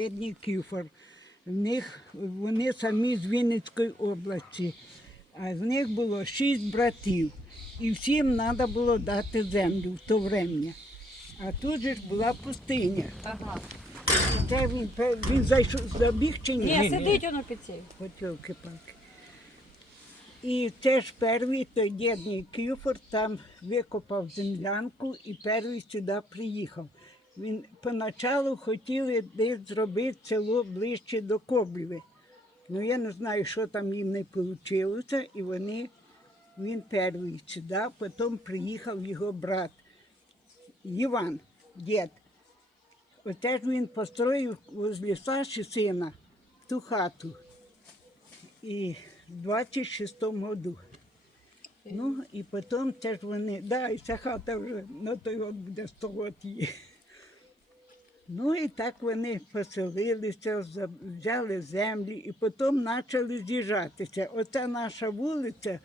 Бідний Кюфор. В них вони самі з Вінницької області. А з них було шість братів. І всім треба було дати землю в то врем'я. А тут же ж була пустиня. Ага. Це він, він зайшов, забіг чи ні? Ні, сидить воно під цим. Хотілки палки. І це ж перший той дідний Кюфор там викопав землянку і перший сюди приїхав. Він поначалу хотіли десь зробити село ближче до Коблєви. Ну я не знаю, що там їм не вийшло, і вони, він перший сюди, потім приїхав його брат Іван, дід. Оце ж він построїв возле Саші сина ту хату. І в 26-му году. Ну, і потім це ж вони, да, і ця хата вже на той от буде 100 років. Ну і так вони поселилися, взяли землі і потім почали з'їжджатися. Оця наша вулиця,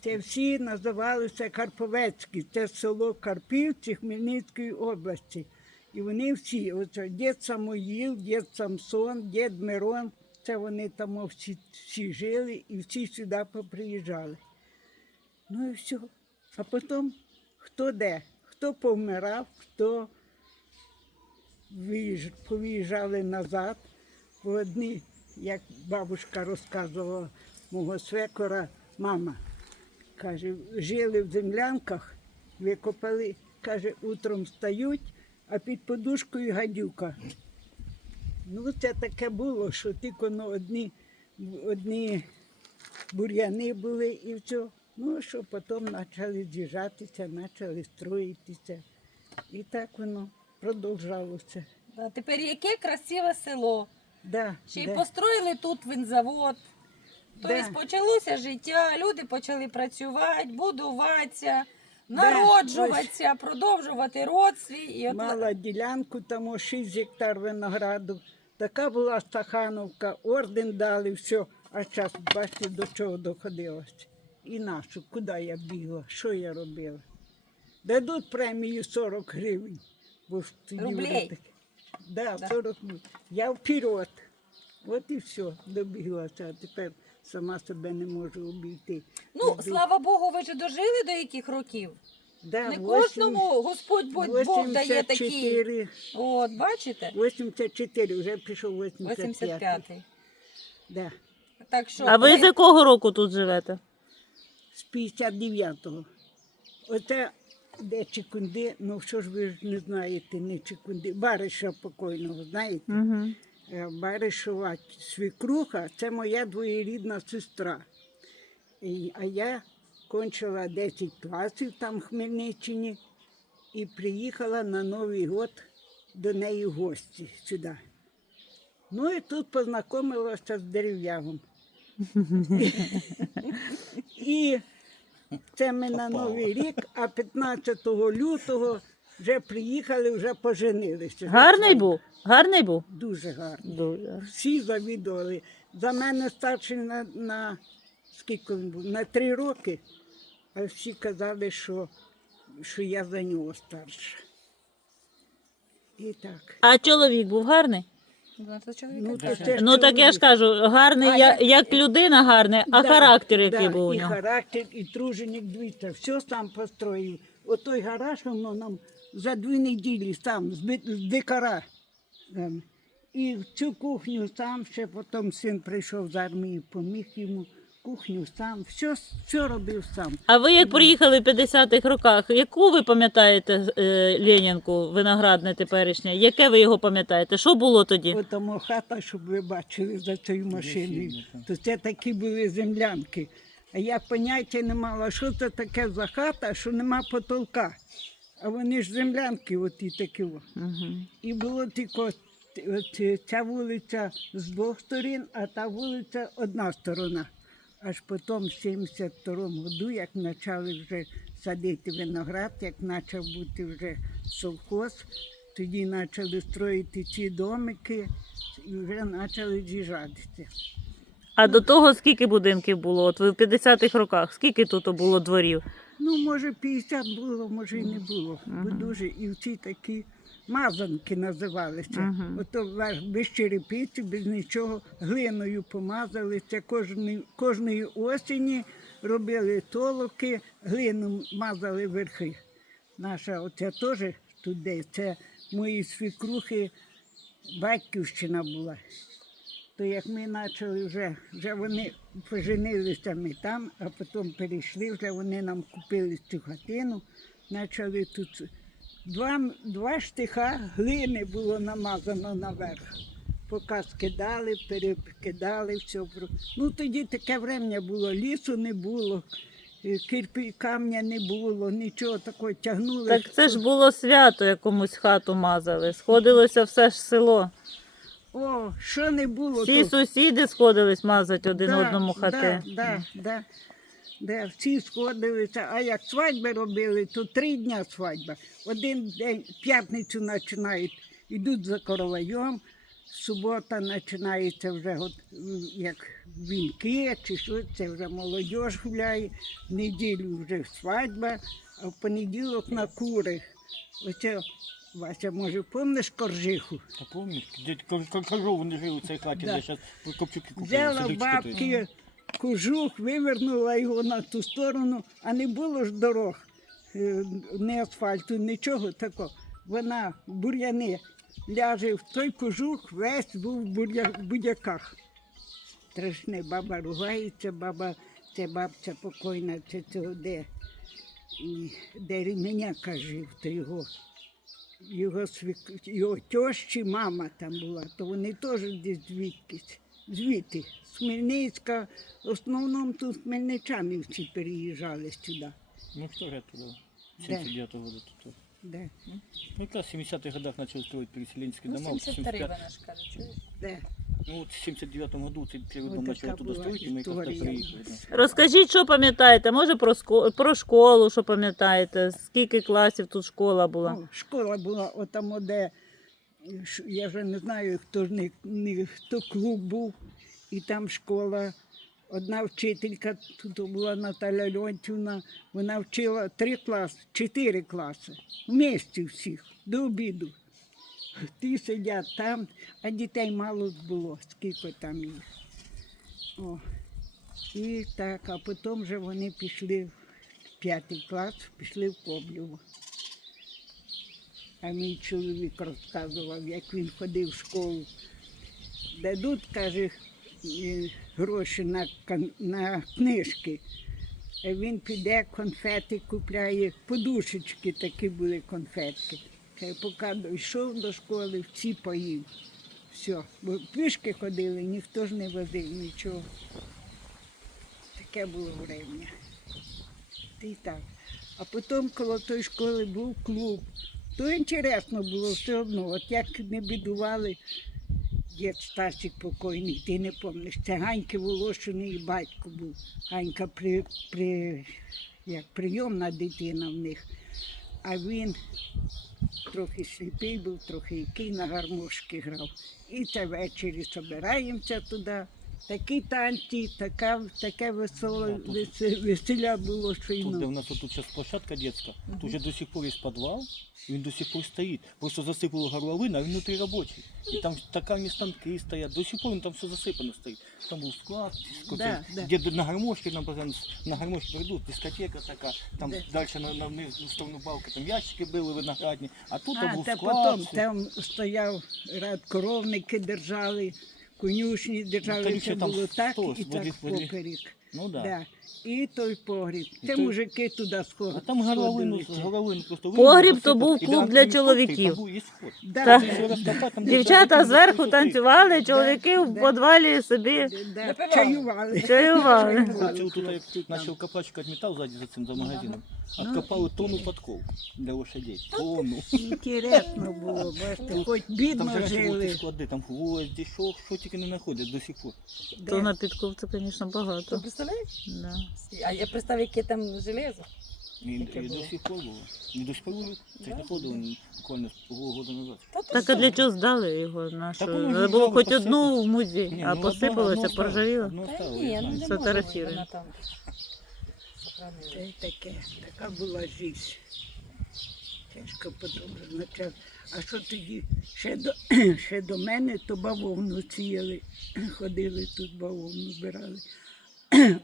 це всі називалися Карповецькі, це село Карпівці Хмельницької області. І вони всі, оце дід Самоїл, дід Самсон, дід Мирон, це вони там всі, всі жили і всі сюди поприїжджали. Ну і все. А потім хто де, хто повмирав, хто повиїжджали назад. Бо одні, як бабушка розказувала мого свекора, мама, каже, жили в землянках, викопали, каже, утром встають, а під подушкою гадюка. Ну, це таке було, що тільки ну, одні, одні бур'яни були і все. Ну, що потім почали з'їжджатися, почали строїтися. І так воно продовжалося. Да, тепер яке красиве село. Да, Ще й да. построїли тут винзавод. Тобто Да. почалося життя, люди почали працювати, будуватися, Да, народжуватися, продовжувати род свій. І от... Мала ділянку, там 6 гектар винограду. Така була Стахановка, орден дали, все. А зараз бачите, до чого доходилося. І нашу, куди я бігла, що я робила. Дадуть премію 40 гривень. Вже Рублей? таке. Да, Да. 40. Я вперед. От і все, добіглася, а тепер сама себе не можу обійти. Ну, Йду. слава Богу, ви ж дожили до яких років? Да, Не восім- кожному Господь Бог, Бог дає такі. От, бачите? 84, вже пішов 85. 85-й. Да. Так що А ви з якого року тут живете? З 59-го. Оце де Чекунди, ну що ж ви ж не знаєте, не Чекунди, Бариша покойного, знаєте? Угу. Баришова свекруха це моя двоєрідна сестра. І, а я кончила 10 класів там в Хмельниччині і приїхала на Новий год до неї в гості сюди. Ну і тут познайомилася з дерев'ягом. І це ми на Новий рік, а 15 лютого вже приїхали, вже поженилися. Гарний був? Гарний був? Дуже гарний. Дуже. Всі завідували. За мене старший на, на скільки він був? На три роки, а всі казали, що, що я за нього старша. І так. А чоловік був гарний? Ну, чоловік Ну, то Ну так я ж кажу, гарний, А я, як- як людина гарний, а Да, характер який да, був у і нього. характер, і труженик, дивіться, все сам построїв. Отой гараж воно нам за дві неділі сам з дикара. Ем, І цю кухню сам ще потім син прийшов з армії, поміг йому кухню сам, все, все робив сам. А ви як приїхали в 50-х роках, яку ви пам'ятаєте е, Ленінку, виноградне теперішнє? Яке ви його пам'ятаєте? Що було тоді? От тому хата, щоб ви бачили за цією машиною, то це такі були землянки. А я поняття не мала, що це таке за хата, що нема потолка. А вони ж землянки, оті такі. Угу. І було тільки от ця вулиця з двох сторін, а та вулиця одна сторона. Аж потім, в 72-му году, як почали вже садити виноград, як почав бути вже совхоз, тоді почали строїти ці домики і вже почали з'їжджатися. А до того скільки будинків було? От ви в 50-х роках, скільки тут було дворів? Ну, може, 50 було, може і не було. Бо дуже і всі такі мазанки називалися. Мгм. Ото без черепиці, без нічого, глиною помазали. Це кожної, кожної осені робили толоки, глину мазали верхи. Наша оця теж туди. Це мої свікрухи, батьківщина була. То як ми почали вже, вже вони поженилися ми там, а потім перейшли, вже вони нам купили цю хатину, почали тут два, два штиха глини було намазано наверх. Поки скидали, перекидали, все. Ну тоді таке врем'я було, лісу не було, е, кирпі, камня не було, нічого такого тягнули. Так це ж було свято, якомусь хату мазали. Сходилося все ж село. О, що не було. Всі то- сусіди сходились мазати один Да, одному хати. Да, да, да. Да, всі сходилися, а як свадьби робили, то три дня свадьба. Один день, п'ятницю починають, йдуть за коровайом, субота починається вже от, як вінки чи що, це вже молодь гуляє, в неділю вже свадьба, а в понеділок на кури. Оце, Вася, може, помниш коржиху? Та помніш, де кажу, вони жили в цій хаті, де зараз купили. Взяла бабки кожух, вивернула його на ту сторону, а не було ж дорог, е, не асфальту, нічого такого. Вона бур'яни ляже в той кожух, весь був в будяках. Страшне, баба ругається, баба, це бабця покойна, це цього де, де Ременяка жив, то його. Його, свік... його тьощі мама там була, то вони теж десь звідкись Звідти, з Хмельницька, в основному тут хмельничани всі переїжджали сюди. Ну что же это было? Да. 79 года тут. Де, Ну, как раз в 70-х годах начали строить переселенческие Ну, дома. вот в 73 75 вона ж каже, чуєш? де. Ну вот в 79 году вот эти первый Вот дом начали такая туда была строить, и мы как-то история. приехали. да. Розкажіть, що пам'ятаєте? Може про, ско... про школу, що пам'ятаєте? Скільки класів тут школа була? О, школа була отам, де ш- я вже не знаю, хто ж не, хто клуб був, і там школа. Одна вчителька тут була Наталя Льонтівна, вона вчила три класи, чотири класи, в місті всіх, до обіду. Ті сидять там, а дітей мало було, скільки там їх. О. І так, а потім вже вони пішли в п'ятий клас, пішли в Коблєво. А мій чоловік розказував, як він ходив в школу. Дадуть, каже, е, гроші на, на книжки. А він піде, конфети купляє, подушечки такі були конфетки. Каже, поки дійшов до школи, всі поїв. Все. Бо пішки ходили, ніхто ж не возив нічого. Таке було врем'я. Й так. А потім коло тої школи був клуб. То інтересно було все одно. От як не бідували, дід Стасик покойний, ти не пам'ятаєш, це Ганьки Волошиний батько був. Ганька при, при, як прийомна дитина в них. А він трохи сліпий був, трохи який на гармошки грав. І це ввечері збираємося туди. Такі танці, така, таке веселе, Да, тут- весе- веселя було, що й Тут, где у ну. нас вот тут сейчас площадка детская, тут уже до сих пор есть подвал, и он до сих пор стоит. Просто засыпало горловина, а он внутри рабочий. И там таками станки стоят, до сих пор он там все засыпано стоит. Там был склад, Да, да. где на гармошке, нам постоянно с- на гармошке придут, дискотека такая, там Да. дальше на, на, вниз, на сторону балки, там ящики были виноградні, а тут А, був та склад. потім все. там стояв рад, коровники держали, конюшні держали, ну, було так і так поперек. Ну да. Да. І той погріб. Це той- мужики туди сходили. А там горловину, горловину просто Погріб то був клуб для чоловіків. Да, да, Дівчата зверху танцювали, чоловіки в Да. підвалі собі да, Напивали. чаювали. тут як почав копачкати метал ззаді за цим за магазином. Откопали тонну подков для лошадей. Тонну. Інтересно було, бачите, хоч Там бідно же ті жили. склади, там гвозді, що, що тільки не знаходять до сих пор. То на підков це, звісно, багато. Представляєш? Да. А я представляю, яке там железо. І, і Таке до сих пор було. І до сих пор було. Це ж знаходили буквально полгода назад. Та Так а для чого здали його? На? Так воно ж було хоч одну в музей, Ні, а ну, посипалося, одно- одно поржавіло. Та осталось, ні, я ну не може тарафіри. вона там. Це й таке, така була життя. Тяжко потім вже почав. А що тоді ще до, ще до мене, то бавовну сіяли, ходили тут бавовну збирали.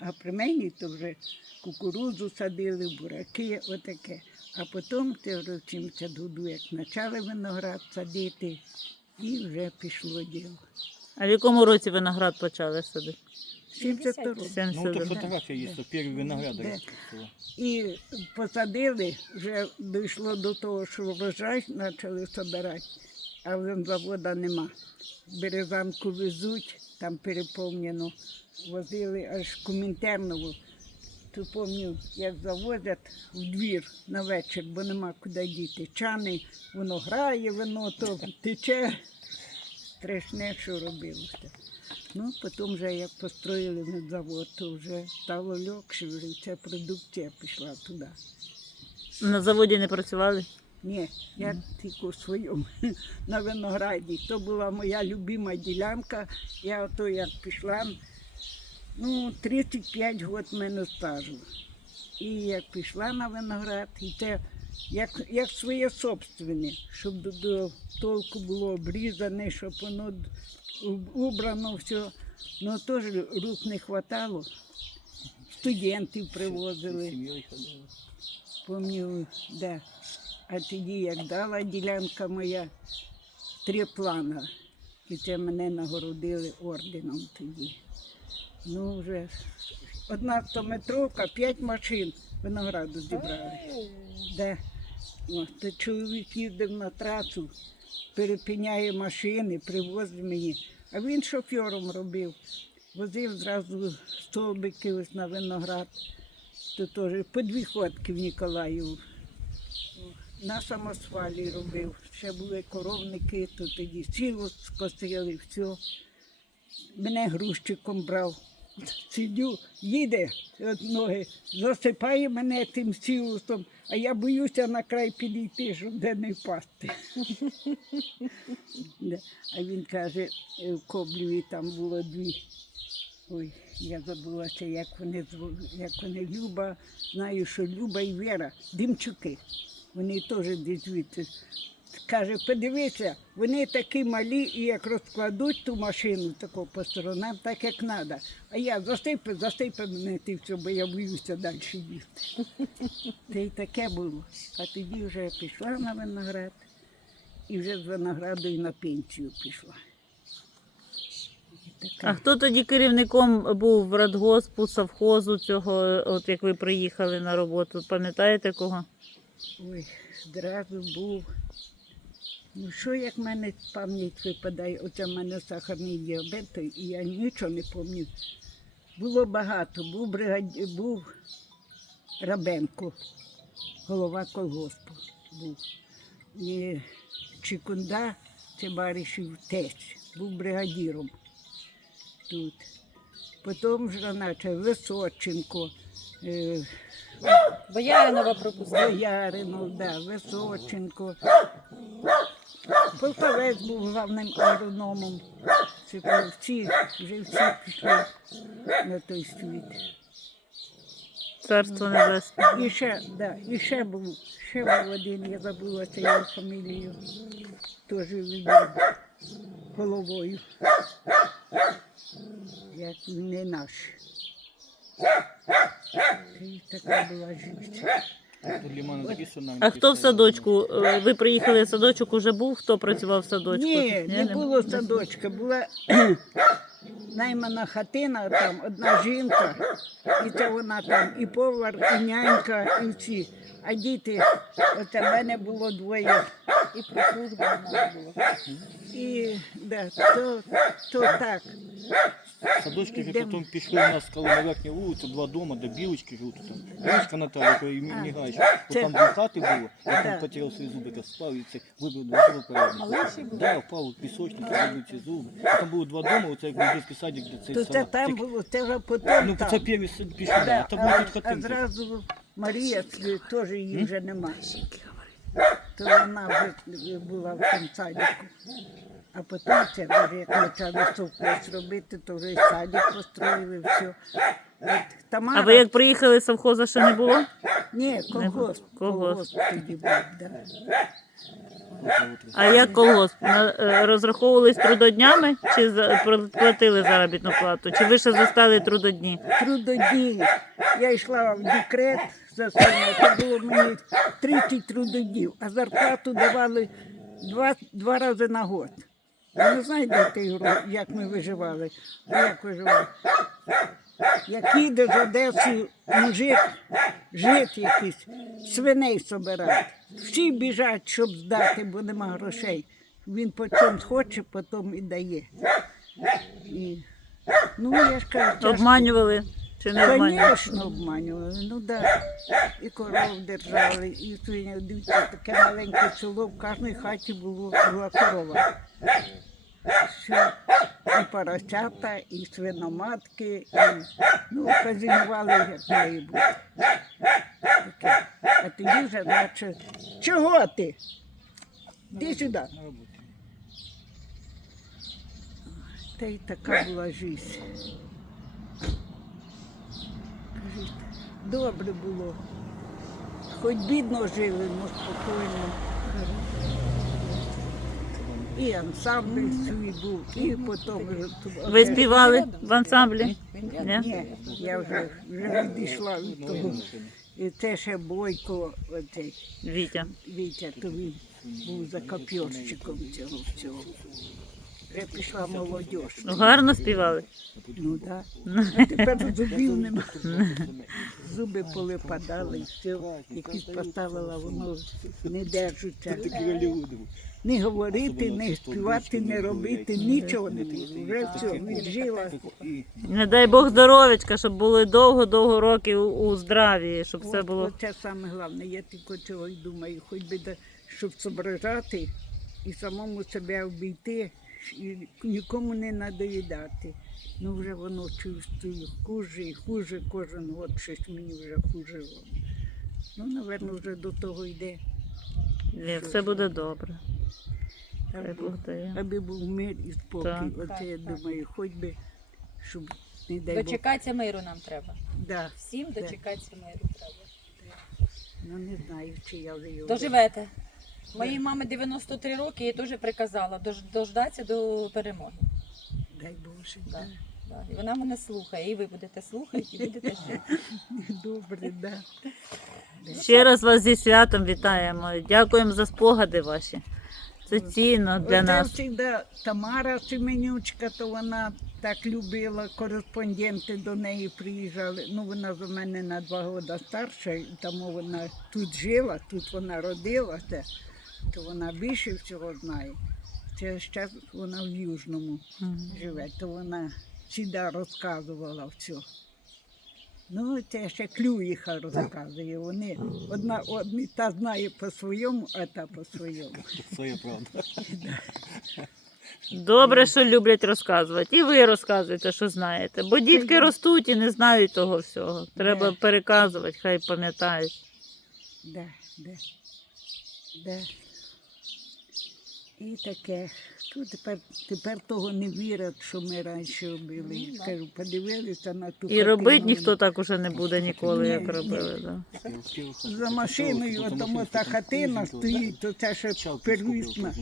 А при мені то вже кукурудзу садили, бураки, отаке. А потім це вже в 70 як почали виноград садити, і вже пішло діло. А в якому році виноград почали садити? 70 років. Ну, то фотографія є, це перший сказала. І посадили, вже дійшло до того, що врожай почали збирати, а вже заводу нема. Березанку везуть, там переповнено, возили аж в Комінтерново. То пам'ятаю, як завозять в двір на вечір, бо нема куди діти. Чани, воно грає, вино то тече. Страшне, що робилося. Ну, потім вже як построїли ми завод, то вже стало легше, вже ця продукція пішла туди. На заводі не працювали? Ні, я тільки у своєму на винограді. То була моя любима ділянка. Я ото як пішла, ну, 35 років мене стажу. І як пішла на виноград, і це як, як своє собственне, щоб до, до толку було обрізане, щоб воно убрано все. Ну теж рук не хватало. Студентів привозили. Помню, да. А тоді, як дала ділянка моя, три плана. І це мене нагородили орденом тоді. Ну, вже одна стометровка, п'ять машин винограду зібрали. О, то чоловік їздив на трасу, перепиняє машини, привозить мені. А він шофером робив. Возив зразу столбики ось на виноград. То теж по дві ходки в Ніколаїв. На самосвалі робив. Ще були коровники, то тоді сіло скосили, все. Мене грузчиком брав. Сидю, їде от ноги, засипає мене тим сілусом, а я боюся на край підійти, щоб де не впасти. А він каже, е, в Кобліві там було дві. Ой, я забулася, як вони як вони Люба, знаю, що Люба і Вера, Димчуки. Вони теж десь звідти. Каже, подивися, вони такі малі, і як розкладуть ту машину таку по сторонам, так як треба. А я засипи, засипи мене ти все, бо я боюся далі їсти. Та й таке було. А тоді вже я пішла на виноград і вже з винограду і на пенсію пішла. А хто тоді керівником був в радгоспу, совхозу цього, от як ви приїхали на роботу? Пам'ятаєте кого? Ой, зразу був. Ну, що як в мене пам'ять випадає, оце в мене сахарний діабет, і я нічого не пам'ятаю. Було багато, був бригаді, був Рабенко, голова колгоспу був. І Чикунда, це баришів тесть, був бригадіром тут. Потім вже наче Височенко, е, Бояринова пропустила. Бояринов, да, Височенко. Полтавець був главним агрономом. Це вже всі пішли на той світ. Царство Небесне. І ще, да, і ще був, ще був один, я забулася його фамілію. Теж він був головою. Як не наш. Така була А хто в садочку? Е, Ви приїхали, садочок уже був? Хто працював в садочку? Ні, не було садочка, була наймана хатина, там одна жінка, і це вона там і повар, і нянька, і всі. А діти, оце в мене було двоє. І про службу вона була. І да, то, то так. Садочки вже потім пішли у нас, коли на верхній вулиці, два дома, де білочки живуть там. Білочка Наталя, А, Мігач. це- Там дві хати було, я там потеряв свої зуби, як спав, і це вибив два зуби передні. Да, впав у пісочник, вибив ці зуби. А Там було два дома, оце як дитячий садик, де цей То це салат. там було, це вже потім Ну, це с- пішли, а то були тут а хатинки. зразу Марія теж її вже нема. то вона вже була в садіку. А потім це вже як почали совхоз робити, то вже й садик построїли, все. От Тамара, А ви як приїхали, совхоза ще не було? Ні, колгосп, Колгосп. колгосп тоді був, да. А як колгосп? На- е, Розраховувались трудоднями чи за- платили заробітну плату? Чи ви ще застали трудодні? Трудодні. Я йшла в декрет за сина, це було мені 30 трудоднів, а зарплату давали два, два рази на год. Ви не знаєте, як ми виживали? Як виживали? Як їде з Одеси мужик, жит якийсь, свиней собирати. Всі біжать, щоб здати, бо нема грошей. Він по чому хоче, потім і дає. І, ну, я ж кажу. Обманювали чи не обманювали? Звісно, обманювали. Ну да. І коров держали, і свиня. Дивіться, таке маленьке село, в кожній хаті було була корова. Все. І поросята, і свиноматки, і ну, казінували, як має бути. А тоді вже, наче, чого ти? Іди сюди. Та й така була життя. Добре було. Хоч бідно жили, але спокійно. І ансамбль свій був, і потім. Ви співали в ансамблі? Ні? Ні, я вже, вже відійшла від того. І це ще Бойко, оцей Вітя. Вітя, то він був за копьорщиком цього всього. Вже пішла молодь. Ну, гарно співали. Ну так. Да. А тепер зубів нема. Зуби повипадали, все. Якісь поставила, воно не держиться. Не говорити, не співати, не робити, нічого не. Вже все, віджила. Не дай Бог здоров'ячка, щоб були довго-довго років у здраві, щоб все було. Це саме головне. Я тільки цього й думаю, хоч би щоб зображати і самому себе обійти, нікому не надоїдати. Ну вже воно чувствую хуже і хуже кожен год щось мені вже хуже. Ну, напевно, вже до того йде. Ні, все буде добре. Аби, аби був мир і спокій. Так. Оце я Так, так. думаю, хоч би, щоб не дай Бог. Дочекатися миру нам треба. Да. Всім Да. дочекатися миру треба. Ну не знаю, чи я вже його. Доживете. Моїй мамі 93 роки, я теж приказала дож- дождатися до перемоги. Дай Боже. Да. Да. І вона мене слухає, і ви будете слухати, і будете жити. Добре, да. Ще раз вас зі святом вітаємо. Дякуємо за спогади ваші. Це цінно для Оце нас. завжди Тамара Семенючка, то вона так любила, кореспонденти до неї приїжджали. Ну, вона за мене на два роки старша, і тому вона тут жила, тут вона родилася, то вона більше всього знає. Це зараз вона в Южному живе, то вона завжди розказувала все. Ну, це ще Клюїха розказує. Вони одна одні та знає по-своєму, а та по-своєму. Своя правда. Добре, що люблять розказувати. І ви розказуєте, що знаєте. Бо дітки ростуть і не знають того всього. Треба переказувати, хай пам'ятають. Да, да, да. І таке. Тут тепер, тепер того не вірять, що ми раніше робили. Ну, кажу, подивилися на ту І робити ніхто так уже не буде ніколи, Ні, як ні. робили. Да. За машиною, тому та хатина стоїть, то це ще первісна.